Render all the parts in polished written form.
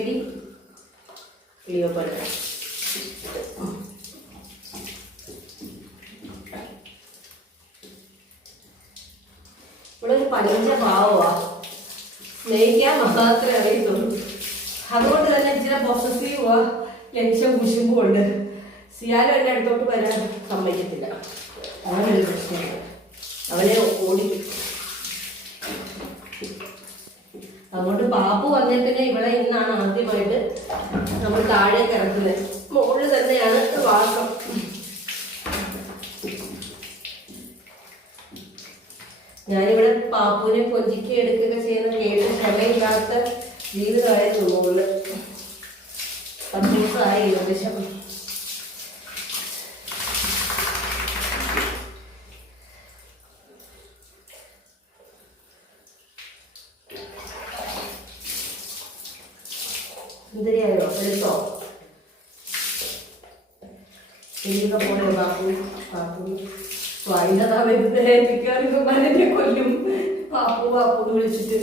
ഇത്തിരി ക്ലിയോപ്പഴം. ഇവളൊരു പഞ്ച പാവമാ, സ്നേഹിക്കാൻ മാത്രമേ അറിയത്തുള്ളൂ. അതുകൊണ്ട് തന്നെ ഇച്ചിരി പൊസസീവാ, ലക്ഷ്യം കുശുമ്പുണ്ട്. സിയാലും എൻ്റെ അടുത്തോട്ട് വരാൻ സമ്മതിക്കത്തില്ല. അവനൊരു പ്രശ്നമാണ്, അവനെ ഓടിക്കും. അതുകൊണ്ട് പാപ്പു വന്നേ പിന്നെ ഇവിടെ ഇന്നാണ് ആദ്യമായിട്ട് നമ്മൾ താഴേക്ക് ഇറക്കുന്നത്. മുകളിൽ തന്നെയാണ് വാസം. ഞാനിവിടെ പാപ്പുവിനെ കൊഞ്ചിക്ക് എടുക്കുക ചെയ്യുന്ന കേട്ട് ക്ഷമയില്ലാത്ത ജീവിതമായിരുന്നു. മുകളിൽ 10 ദിവസമായി ഏകദേശം. സുന്ദരിയായോ? എടുത്തോ? എനിക്കൊക്കെ പോയോ പാപ്പു? പാപ്പു വൈകുന്നതാ വരുന്നത്. മിക്കവാറും മരനെ കൊല്ലും പാപ്പു പാപ്പു എന്ന് വിളിച്ചിട്ട്.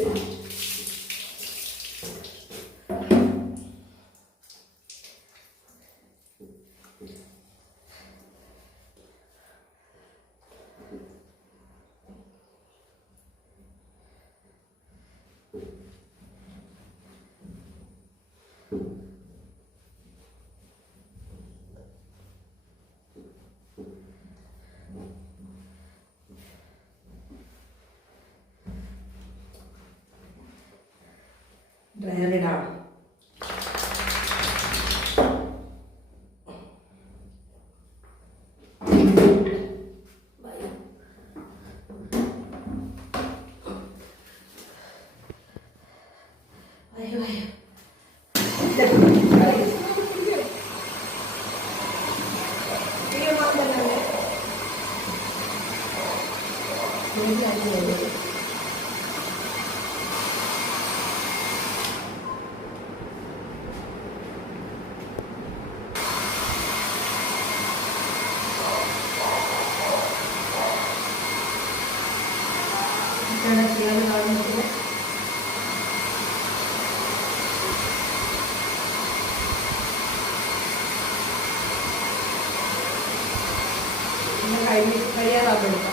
ഡ്രയറിടാം. കഴിയാറാകും.